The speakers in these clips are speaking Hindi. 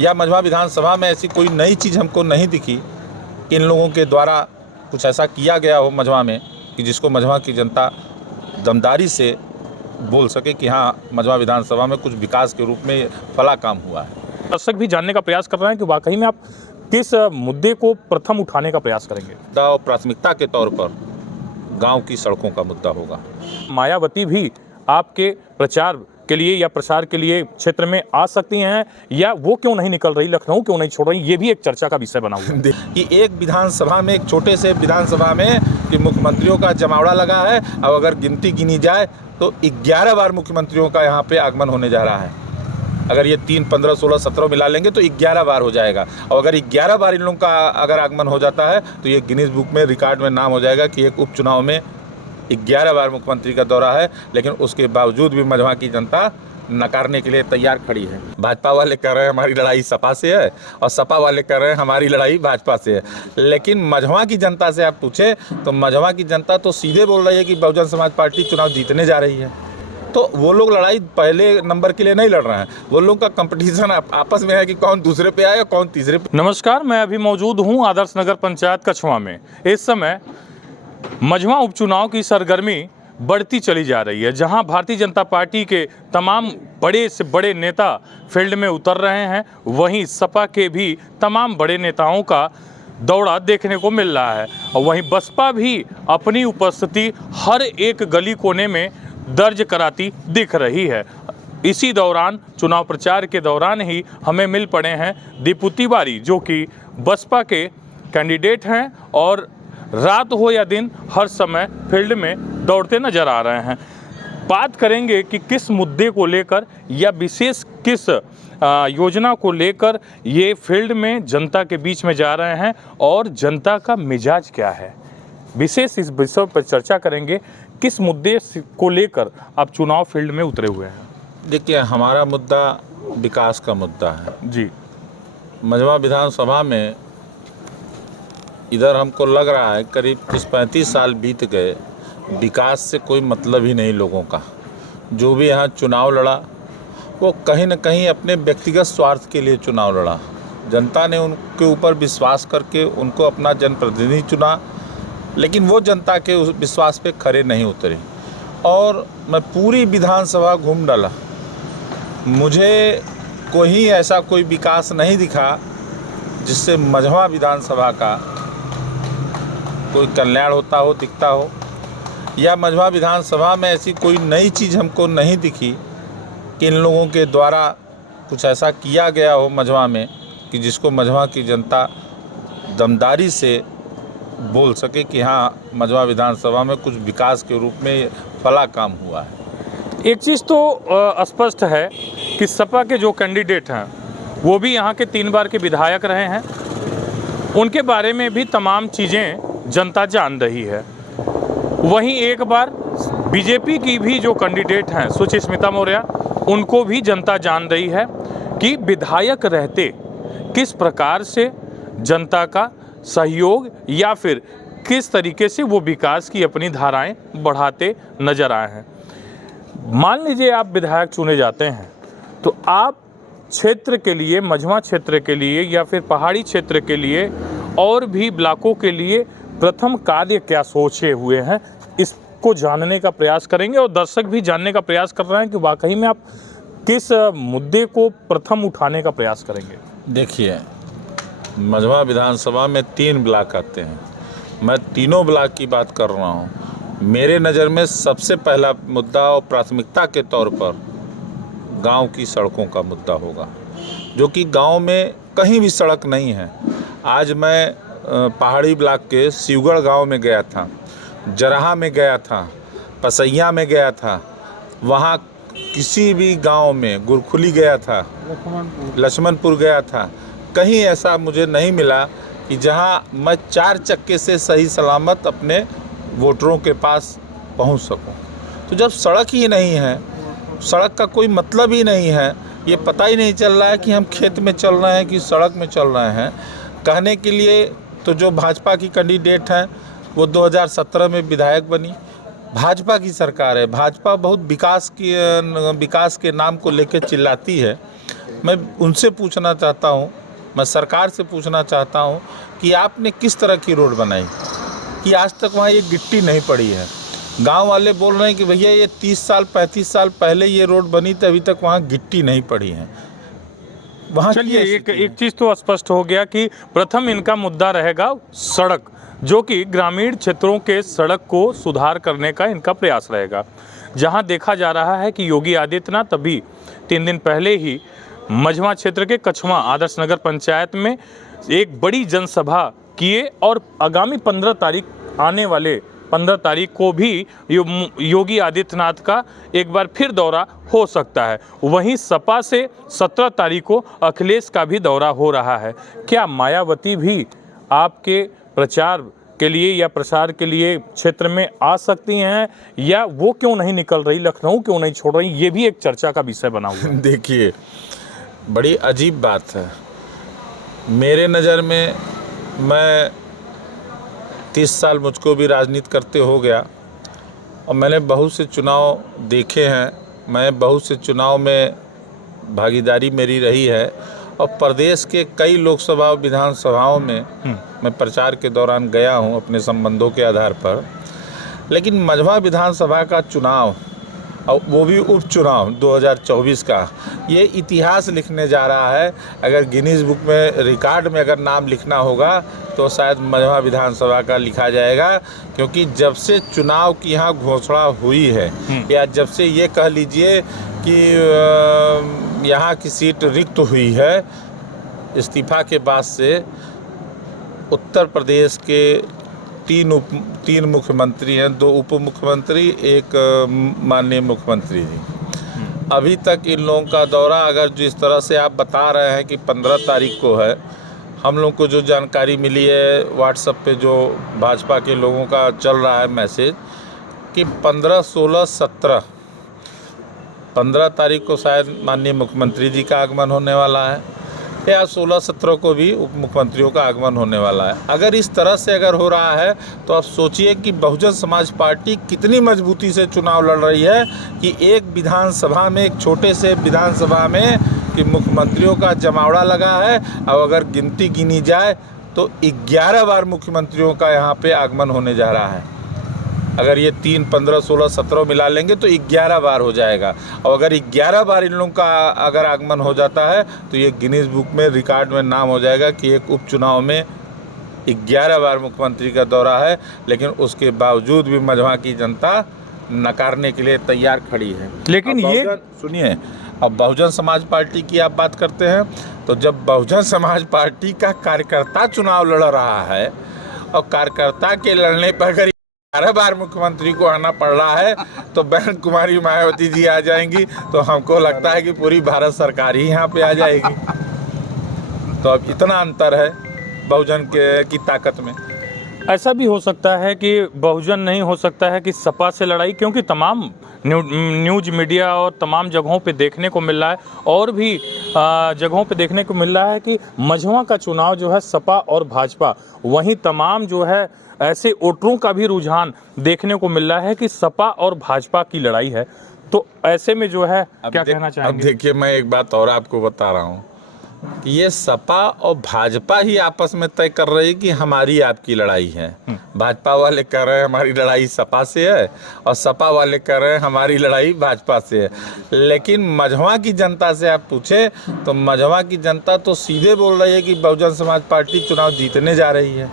या मझवा विधानसभा में ऐसी कोई नई चीज़ हमको नहीं दिखी कि इन लोगों के द्वारा कुछ ऐसा किया गया हो मझवा में कि जिसको मझवा की जनता दमदारी से बोल सके कि हाँ, मझवा विधानसभा में कुछ विकास के रूप में फला काम हुआ है। दर्शक भी जानने का प्रयास कर रहे हैं कि वाकई में आप किस मुद्दे को प्रथम उठाने का प्रयास करेंगे। और प्राथमिकता के तौर पर गांव की सड़कों का मुद्दा होगा। मायावती भी आपके प्रचार के लिए या प्रसार के लिए क्षेत्र में आ सकती हैं, या वो क्यों नहीं निकल रही, लखनऊ क्यों नहीं छोड़ रही, ये भी एक चर्चा का विषय बना हुआ है कि एक विधानसभा में, एक छोटे से विधानसभा में कि मुख्यमंत्रियों का जमावड़ा लगा है। और अगर गिनती गिनी जाए तो 11 बार मुख्यमंत्रियों का यहाँ पे आगमन होने जा रहा है। अगर ये 3, 15, 16, 17 मिला लेंगे तो 11 बार हो जाएगा। और अगर 11 बार इन लोगों का अगर आगमन हो जाता है तो ये गिनीज बुक में रिकॉर्ड में नाम हो जाएगा कि एक उपचुनाव में 11 बार मुख्यमंत्री का दौरा है। लेकिन उसके बावजूद भी मझवा की जनता नकारने के लिए तैयार खड़ी है। भाजपा वाले कह रहे हैं हमारी लड़ाई सपा से है, और सपा वाले कह रहे हैं हमारी लड़ाई भाजपा से है। लेकिन मझवा की जनता से आप पूछे तो मझवा की जनता तो सीधे बोल रही है कि बहुजन समाज पार्टी चुनाव जीतने जा रही है। तो वो लोग लड़ाई पहले नंबर के लिए नहीं लड़ रहे हैं, वो लोग का कंपटीशन आपस में है कि कौन दूसरे पे आए और कौन तीसरे पे। नमस्कार, मैं अभी मौजूद हूं आदर्श नगर पंचायत कछवा में। इस समय मझवा उपचुनाव की सरगर्मी बढ़ती चली जा रही है, जहां भारतीय जनता पार्टी के तमाम बड़े से बड़े नेता फील्ड में उतर रहे हैं, वहीं सपा के भी तमाम बड़े नेताओं का दौड़ा देखने को मिल रहा है। और वहीं बसपा भी अपनी उपस्थिति हर एक गली कोने में दर्ज कराती दिख रही है। इसी दौरान चुनाव प्रचार के दौरान ही हमें मिल पड़े हैं दीपू तिवारी, जो कि बसपा के कैंडिडेट हैं और रात हो या दिन हर समय फील्ड में दौड़ते नजर आ रहे हैं। बात करेंगे कि किस मुद्दे को लेकर या विशेष किस योजना को लेकर ये फील्ड में जनता के बीच में जा रहे हैं और जनता का मिजाज क्या है। विशेष इस विषय पर चर्चा करेंगे, किस मुद्दे को लेकर आप चुनाव फील्ड में उतरे हुए हैं। देखिए, हमारा मुद्दा विकास का मुद्दा है जी। मझवा विधानसभा में इधर हमको लग रहा है करीब 30-35 साल बीत गए, विकास से कोई मतलब ही नहीं लोगों का। जो भी यहाँ चुनाव लड़ा वो कहीं न कहीं अपने व्यक्तिगत स्वार्थ के लिए चुनाव लड़ा। जनता ने उनके ऊपर विश्वास करके उनको अपना जनप्रतिनिधि चुना, लेकिन वो जनता के उस विश्वास पे खरे नहीं उतरे। और मैं पूरी विधानसभा घूम डाला, मुझे कोई विकास नहीं दिखा जिससे मझवा विधानसभा का कोई कल्याण होता हो, दिखता हो। या मझवा विधानसभा में ऐसी कोई नई चीज़ हमको नहीं दिखी कि इन लोगों के द्वारा कुछ ऐसा किया गया हो मझवा में कि जिसको मझवा की जनता दमदारी से बोल सके कि हाँ, मझवा विधानसभा में कुछ विकास के रूप में फला काम हुआ है। एक चीज़ तो स्पष्ट है कि सपा के जो कैंडिडेट हैं वो भी यहाँ के 3 बार के विधायक रहे हैं, उनके बारे में भी तमाम चीज़ें जनता जान रही है। वहीं एक बार बीजेपी की भी जो कैंडिडेट हैं सुचिस्मिता मौर्य, उनको भी जनता जान रही है कि विधायक रहते किस प्रकार से जनता का सहयोग या फिर किस तरीके से वो विकास की अपनी धाराएं बढ़ाते नजर आए हैं। मान लीजिए आप विधायक चुने जाते हैं तो आप क्षेत्र के लिए, मझवा क्षेत्र के लिए या फिर पहाड़ी क्षेत्र के लिए और भी ब्लॉकों के लिए प्रथम कार्य क्या सोचे हुए हैं, इसको जानने का प्रयास करेंगे। और दर्शक भी जानने का प्रयास कर रहे हैं कि वाकई में आप किस मुद्दे को प्रथम उठाने का प्रयास करेंगे। देखिए, मझवा विधानसभा में 3 ब्लॉक आते हैं, मैं तीनों ब्लॉक की बात कर रहा हूँ। मेरे नज़र में सबसे पहला मुद्दा और प्राथमिकता के तौर पर गांव की सड़कों का मुद्दा होगा, जो कि गांव में कहीं भी सड़क नहीं है। आज मैं पहाड़ी ब्लॉक के शिवगढ़ गांव में गया था, जराहा में गया था, पसैया में गया था, वहाँ किसी भी गांव में, गुरखुली गया था, लक्ष्मणपुर गया था, कहीं ऐसा मुझे नहीं मिला कि जहां मैं 4 चक्के से सही सलामत अपने वोटरों के पास पहुंच सकूं। तो जब सड़क ही नहीं है, सड़क का कोई मतलब ही नहीं है, ये पता ही नहीं चल रहा है कि हम खेत में चल रहे हैं कि सड़क में चल रहे हैं। कहने के लिए तो जो भाजपा की कैंडिडेट हैं वो 2017 में विधायक बनी, भाजपा की सरकार है, भाजपा बहुत विकास के नाम को लेकर चिल्लाती है, मैं उनसे पूछना चाहता हूँ, मैं सरकार से पूछना चाहता हूँ कि आपने किस तरह की रोड बनाई कि आज तक वहाँ ये गिट्टी नहीं पड़ी है। गांव वाले बोल रहे हैं कि भैया ये 30 साल 35 साल पहले ये रोड बनी तो अभी तक वहाँ गिट्टी नहीं पड़ी है। वहाँ चलिए एक चीज़ तो स्पष्ट हो गया कि प्रथम इनका मुद्दा रहेगा सड़क, जो कि ग्रामीण क्षेत्रों के सड़क को सुधार करने का इनका प्रयास रहेगा। जहां देखा जा रहा है कि योगी आदित्यनाथ अभी 3 दिन पहले ही मझवा क्षेत्र के कछवा आदर्श नगर पंचायत में एक बड़ी जनसभा किए और आगामी 15 तारीख आने वाले 15 तारीख को भी योगी आदित्यनाथ का एक बार फिर दौरा हो सकता है। वहीं सपा से 17 तारीख को अखिलेश का भी दौरा हो रहा है। क्या मायावती भी आपके प्रचार के लिए या प्रसार के लिए क्षेत्र में आ सकती हैं, या वो क्यों नहीं निकल रही, लखनऊ क्यों नहीं छोड़ रही, ये भी एक चर्चा का विषय बना हुआ है। देखिए, बड़ी अजीब बात है। मेरे नज़र में, मैं 30 साल मुझको भी राजनीति करते हो गया और मैंने बहुत से चुनाव देखे हैं, मैं बहुत से चुनाव में भागीदारी मेरी रही है और प्रदेश के कई लोकसभा और विधानसभाओं में मैं प्रचार के दौरान गया हूं अपने संबंधों के आधार पर। लेकिन मझवा विधानसभा का चुनाव और वो भी उपचुनाव 2024 का, ये इतिहास लिखने जा रहा है। अगर गिनीज बुक में रिकॉर्ड में अगर नाम लिखना होगा तो शायद मझवा विधानसभा का लिखा जाएगा, क्योंकि जब से चुनाव की यहाँ घोषणा हुई है या जब से ये कह लीजिए कि यहाँ की सीट रिक्त हुई है इस्तीफा के बाद से, उत्तर प्रदेश के तीन मुख्यमंत्री हैं, 2 उप मुख्यमंत्री, एक माननीय मुख्यमंत्री जी। अभी तक इन लोगों का दौरा, अगर जिस तरह से आप बता रहे हैं कि 15 तारीख को है, हम लोग को जो जानकारी मिली है व्हाट्सएप पे जो भाजपा के लोगों का चल रहा है मैसेज कि 15, 16, 17, 15 तारीख को शायद माननीय मुख्यमंत्री जी का आगमन होने वाला है या 16, 17 को भी उप मुख्यमंत्रियों का आगमन होने वाला है। अगर इस तरह से अगर हो रहा है तो आप सोचिए कि बहुजन समाज पार्टी कितनी मजबूती से चुनाव लड़ रही है कि एक विधानसभा में, एक छोटे से विधानसभा में कि मुख्यमंत्रियों का जमावड़ा लगा है। और अगर गिनती गिनी जाए तो 11 बार मुख्यमंत्रियों का यहाँ पे आगमन होने जा रहा है। अगर ये 3, 15, 16, 17 मिला लेंगे तो 11 बार हो जाएगा। और अगर 11 बार इन लोगों का अगर आगमन हो जाता है तो ये गिनीज बुक में रिकॉर्ड में नाम हो जाएगा कि एक उपचुनाव में 11 बार मुख्यमंत्री का दौरा है। लेकिन उसके बावजूद भी मझवा की जनता नकारने के लिए तैयार खड़ी है। लेकिन ये सुनिए, अब बहुजन समाज पार्टी की आप बात करते हैं, तो जब बहुजन समाज पार्टी का कार्यकर्ता चुनाव लड़ रहा है और कार्यकर्ता के लड़ने पर अगर 11 बार मुख्यमंत्री को आना पड़ रहा है तो बहन कुमारी मायावती जी आ जाएंगी तो हमको लगता है कि पूरी भारत सरकार ही यहाँ पे आ जाएगी। तो अब इतना अंतर है बहुजन की ताकत में। ऐसा भी हो सकता है कि बहुजन नहीं, हो सकता है कि सपा से लड़ाई, क्योंकि तमाम न्यूज मीडिया और तमाम जगहों पे देखने को मिल रहा है और भी जगहों पे देखने को मिल रहा है कि मझवा का चुनाव जो है सपा और भाजपा, वहीं तमाम जो है ऐसे वोटरों का भी रुझान देखने को मिल रहा है कि सपा और भाजपा की लड़ाई है। तो ऐसे में जो है क्या कहना चाहेंगे? अब देखिए, मैं एक बात और आपको बता रहा हूँ कि ये सपा और भाजपा ही आपस में तय कर रही कि हमारी आपकी लड़ाई है। भाजपा वाले कह रहे हैं हमारी लड़ाई सपा से है और सपा वाले कह रहे हैं हमारी लड़ाई भाजपा से है। लेकिन मझवा की जनता से आप पूछे तो मझवा की जनता तो सीधे बोल रही है कि बहुजन समाज पार्टी चुनाव जीतने जा रही है।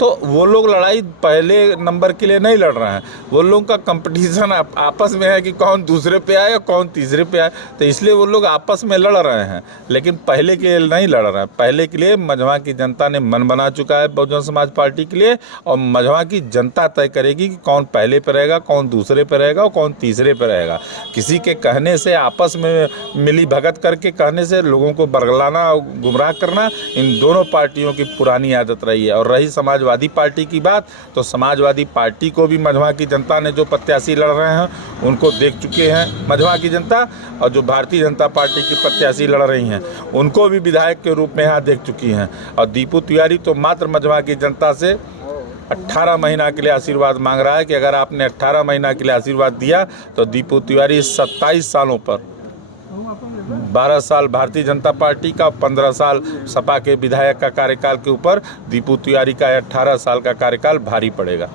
तो वो लोग लड़ाई पहले नंबर के लिए नहीं लड़ रहे हैं, वो लोगों का कंपटीशन आपस में है कि कौन दूसरे पे आए और कौन तीसरे पे आए। तो इसलिए वो लोग आपस में लड़ रहे हैं, लेकिन पहले के लिए नहीं लड़ रहे हैं। पहले के लिए मझवा की जनता ने मन बना चुका है बहुजन समाज पार्टी के लिए, और मझवा की जनता तय करेगी कि कौन पहले पे रहेगा, कौन दूसरे पे रहेगा और कौन तीसरे पे रहेगा। किसी के कहने से, आपस में मिली भगत करके कहने से लोगों को बरगलाना और गुमराह करना इन दोनों पार्टियों की पुरानी आदत रही है। और रही समाजवादी पार्टी की बात, तो समाजवादी पार्टी को भी मझवा की जनता ने जो प्रत्याशी लड़ रहे हैं उनको देख चुके हैं मझवा की जनता, और जो भारतीय जनता पार्टी की प्रत्याशी लड़ रही हैं उनको भी विधायक के रूप में यहाँ देख चुकी हैं। और दीपू तिवारी तो मात्र मझवा की जनता से 18 महीना के लिए आशीर्वाद मांग रहा है कि अगर आपने 18 महीना के लिए आशीर्वाद दिया तो दीपू तिवारी 27 सालों पर 12 साल भारतीय जनता पार्टी का, 15 साल सपा के विधायक का कार्यकाल के ऊपर दीपू तिवारी का 18 साल का कार्यकाल भारी पड़ेगा।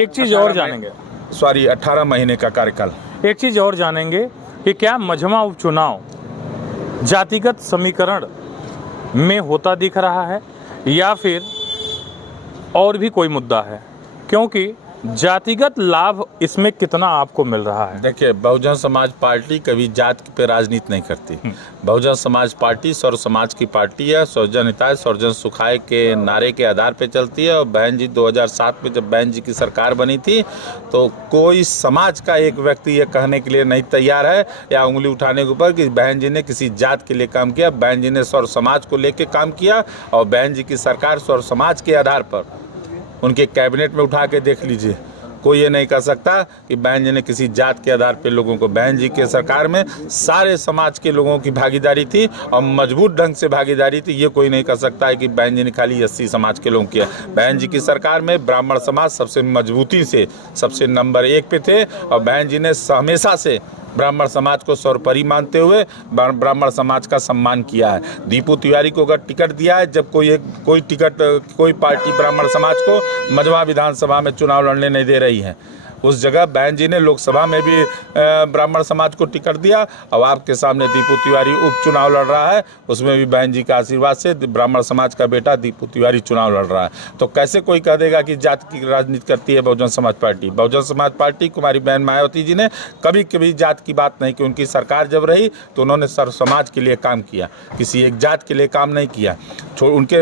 एक चीज़ और जानेंगे, 18 महीने का कार्यकाल। एक चीज़ और जानेंगे कि क्या मझवा उपचुनाव जातिगत समीकरण में होता दिख रहा है या फिर और भी कोई मुद्दा है, क्योंकि जातिगत लाभ इसमें कितना आपको मिल रहा है? देखिए, बहुजन समाज पार्टी कभी जात पे राजनीति नहीं करती। बहुजन समाज पार्टी सर्व समाज की पार्टी है। सर्वजन हिताय सर्वजन सुखाय के नारे के आधार पे चलती है। और बहन जी 2007 में जब बहन जी की सरकार बनी थी तो कोई समाज का एक व्यक्ति ये कहने के लिए नहीं तैयार है या उंगली उठाने के ऊपर कि बहन जी ने किसी जात के लिए काम किया। बहन जी ने सर्व समाज को लेकर काम किया और बहन जी की सरकार सर्व समाज के आधार पर उनके कैबिनेट में उठा के देख लीजिए, कोई ये नहीं कह सकता कि बहन जी ने किसी जात के आधार पे लोगों को। बहन जी के सरकार में सारे समाज के लोगों की भागीदारी थी और मजबूत ढंग से भागीदारी थी। ये कोई नहीं कह सकता है कि बहन जी ने खाली 80 समाज के लोगों किया। बहन जी की सरकार में ब्राह्मण समाज सबसे मजबूती से सबसे नंबर 1 पे थे और बहन जी ने हमेशा से ब्राह्मण समाज को सर्वोपरि मानते हुए ब्राह्मण समाज का सम्मान किया है। दीपू तिवारी को अगर टिकट दिया है, जब कोई पार्टी ब्राह्मण समाज को मझवा विधानसभा में चुनाव लड़ने नहीं दे रही है, उस जगह बहन जी ने लोकसभा में भी ब्राह्मण समाज को टिकट दिया। अब आपके सामने दीपू तिवारी उपचुनाव लड़ रहा है, उसमें भी बहन जी का आशीर्वाद से ब्राह्मण समाज का बेटा दीपू तिवारी चुनाव लड़ रहा है। तो कैसे कोई कह देगा कि जात की राजनीति करती है बहुजन समाज पार्टी? बहुजन समाज पार्टी कुमारी बहन मायावती जी ने कभी कभी जात की बात नहीं की। उनकी सरकार जब रही तो उन्होंने सर्व समाज के लिए काम किया, किसी एक जात के लिए काम नहीं किया। उनके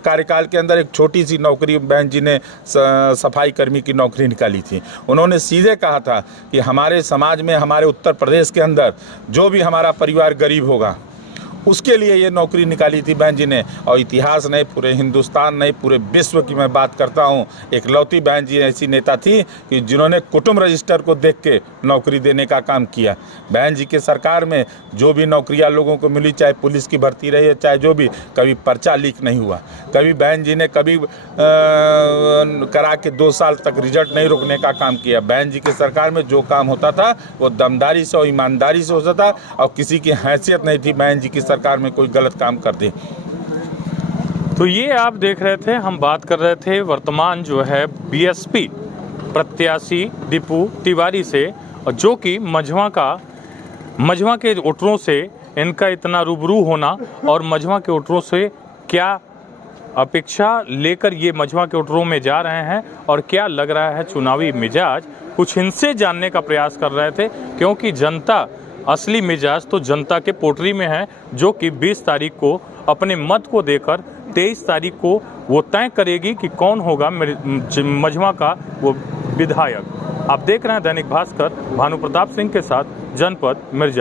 कार्यकाल के अंदर एक छोटी सी नौकरी बहन जी ने सफाई कर्मी की नौकरी निकाली थी। उन्होंने सीधे कहा था कि हमारे समाज में, हमारे उत्तर प्रदेश के अंदर जो भी हमारा परिवार गरीब होगा उसके लिए ये नौकरी निकाली थी बहन जी ने। और इतिहास नहीं, पूरे हिंदुस्तान नहीं, पूरे विश्व की मैं बात करता हूँ, एक लौती बहन जी ऐसी नेता थी कि जिन्होंने कुटुंब रजिस्टर को देख के नौकरी देने का काम किया। बहन जी के सरकार में जो भी नौकरियाँ लोगों को मिली, चाहे पुलिस की भर्ती रही है, चाहे जो भी, कभी पर्चा लीक नहीं हुआ। कभी बहन जी ने कभी करा के 2 साल तक रिजल्ट नहीं रोकने का काम किया। बहन जी के सरकार में जो काम होता था वो दमदारी से और ईमानदारी से होता था और किसी की हैसियत नहीं थी बहन जी की सरकार में कोई गलत काम कर दे। तो ये आप देख रहे थे, हम बात कर रहे थे वर्तमान जो है बीएसपी प्रत्याशी दीपू तिवारी से, जो कि मझवा के वोटरों से इनका इतना रूबरू होना और मझवा के वोटरों से क्या अपेक्षा लेकर ये मझवा के वोटरों में जा रहे हैं और क्या लग रहा है चुनावी मिजाज, कुछ इनसे जानने का प्रयास कर रहे थे। क्योंकि जनता, असली मिजाज तो जनता के पोटरी में है, जो कि 20 तारीख को अपने मत को देकर 23 तारीख को वो तय करेगी कि कौन होगा मझवा का वो विधायक। आप देख रहे हैं दैनिक भास्कर, भानु प्रताप सिंह के साथ, जनपद मिर्जा।